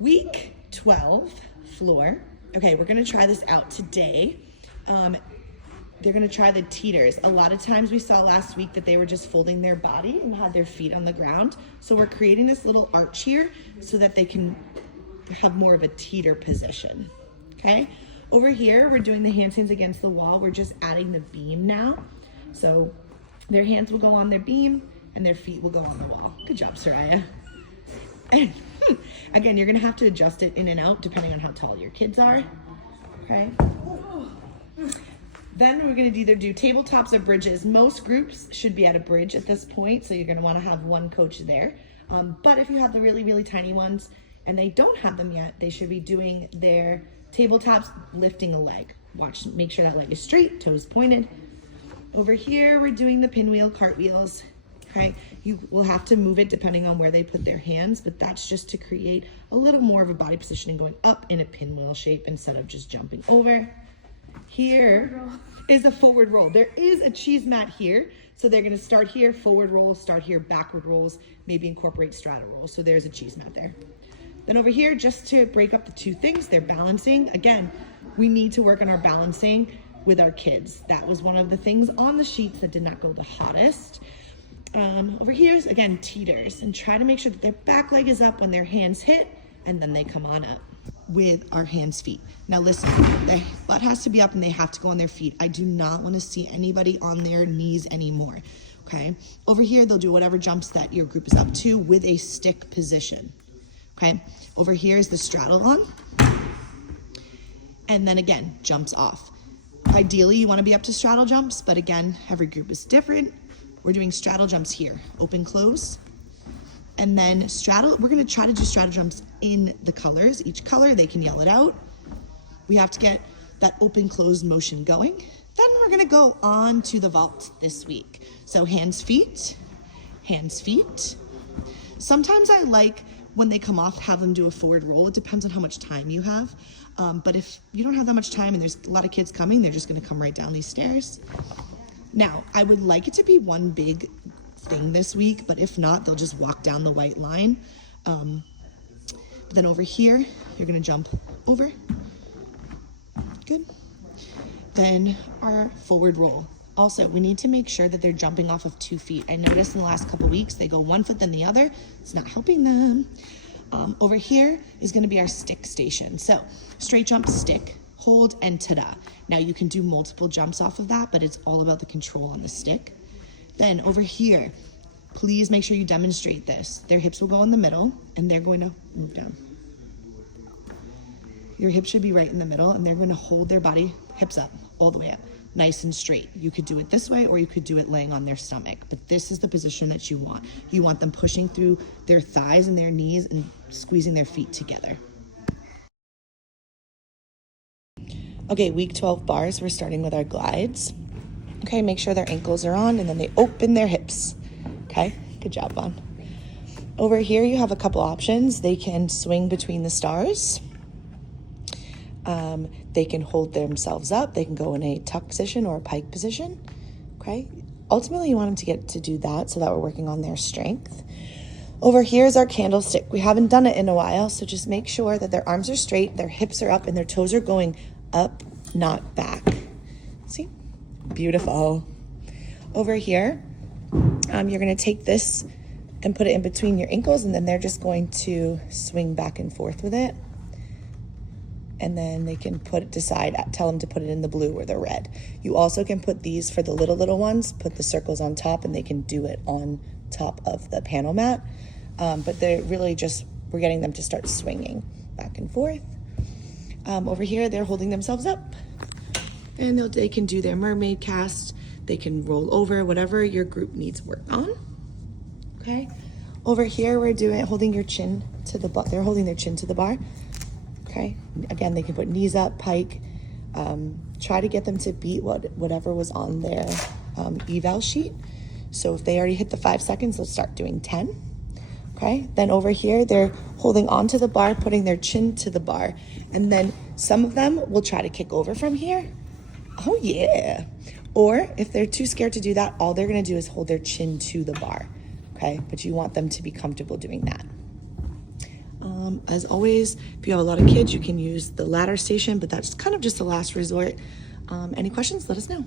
Week 12, floor. Okay, we're gonna try this out today. They're gonna try the teeters. A lot of times we saw last week that they were just folding their body and had their feet on the ground. So we're creating this little arch here so that they can have more of a teeter position, okay? Over here, we're doing the handstands against the wall. We're just adding the beam now. So their hands will go on their beam and their feet will go on the wall. Good job, Soraya. Again, you're gonna have to adjust it in and out depending on how tall your kids are, okay? Then we're gonna either do tabletops or bridges. Most groups should be at a bridge at this point, so you're gonna wanna have one coach there. But if you have the really, really tiny ones and they don't have them yet, they should be doing their tabletops, lifting a leg. Watch, make sure that leg is straight, toes pointed. Over here, we're doing the pinwheel cartwheels. Okay, you will have to move it depending on where they put their hands, but that's just to create a little more of a body positioning going up in a pinwheel shape instead of just jumping over. Here is a forward roll. There is a cheese mat here. So they're gonna start here, forward roll, start here, backward rolls, maybe incorporate strata rolls. So there's a cheese mat there. Then over here, just to break up the two things, they're balancing. Again, we need to work on our balancing with our kids. That was one of the things on the sheets that did not go the hottest. Over here is, again, teeters, and try to make sure that their back leg is up when their hands hit, and then they come on up with our hands, feet. Now listen, their butt has to be up and they have to go on their feet. I do not want to see anybody on their knees anymore, okay? Over here, they'll do whatever jumps that your group is up to with a stick position, okay? Over here is the straddle on, and then again, jumps off. Ideally, you want to be up to straddle jumps, but again, every group is different. We're doing straddle jumps here, open, close, and then straddle. We're gonna try to do straddle jumps in the colors. Each color, they can yell it out. We have to get that open, closed motion going. Then we're gonna go on to the vault this week. So hands, feet, hands, feet. Sometimes I like when they come off, have them do a forward roll. It depends on how much time you have. But if you don't have that much time and there's a lot of kids coming, they're just gonna come right down these stairs. Now, I would like it to be one big thing this week, but if not, they'll just walk down the white line. But then over here, you're gonna jump over. Good. Then our forward roll. Also, we need to make sure that they're jumping off of 2 feet. I noticed in the last couple weeks, they go 1 foot then the other. It's not helping them. Over here is gonna be our stick station. So straight jump, stick, hold, and ta-da. Now you can do multiple jumps off of that, but it's all about the control on the stick. Then over here, please make sure you demonstrate this. Their hips will go in the middle and they're going to move down. Your hips should be right in the middle and they're going to hold their body, hips up, all the way up, nice and straight. You could do it this way or you could do it laying on their stomach, but this is the position that you want. You want them pushing through their thighs and their knees and squeezing their feet together. Okay, week 12 bars, we're starting with our glides. Okay, make sure their ankles are on and then they open their hips. Okay, good job, Vaughn. Over here, you have a couple options. They can swing between the stars. They can hold themselves up. They can go in a tuck position or a pike position. Okay, ultimately, you want them to get to do that so that we're working on their strength. Over here is our candlestick. We haven't done it in a while, so just make sure that their arms are straight, their hips are up, and their toes are going up, not back. See? Beautiful. Over here, you're going to take this and put it in between your ankles, and then they're just going to swing back and forth with it. And then they can tell them to put it in the blue or the red. You also can put these for the little ones, put the circles on top, and they can do it on top of the panel mat. But they're really just, we're getting them to start swinging back and forth. Over here, they're holding themselves up. And they can do their mermaid cast. They can roll over, whatever your group needs work on. Okay. Over here, we're holding your chin to the bar. They're holding their chin to the bar. Okay. Again, they can put knees up, pike. Try to get them to beat whatever was on their eval sheet. So if they already hit the 5 seconds, let's start doing 10. Okay. Then over here, they're holding onto the bar, putting their chin to the bar. And then some of them will try to kick over from here. Oh yeah. Or if they're too scared to do that, all they're going to do is hold their chin to the bar. Okay. But you want them to be comfortable doing that. As always, if you have a lot of kids, you can use the ladder station, but that's kind of just a last resort. Any questions, let us know.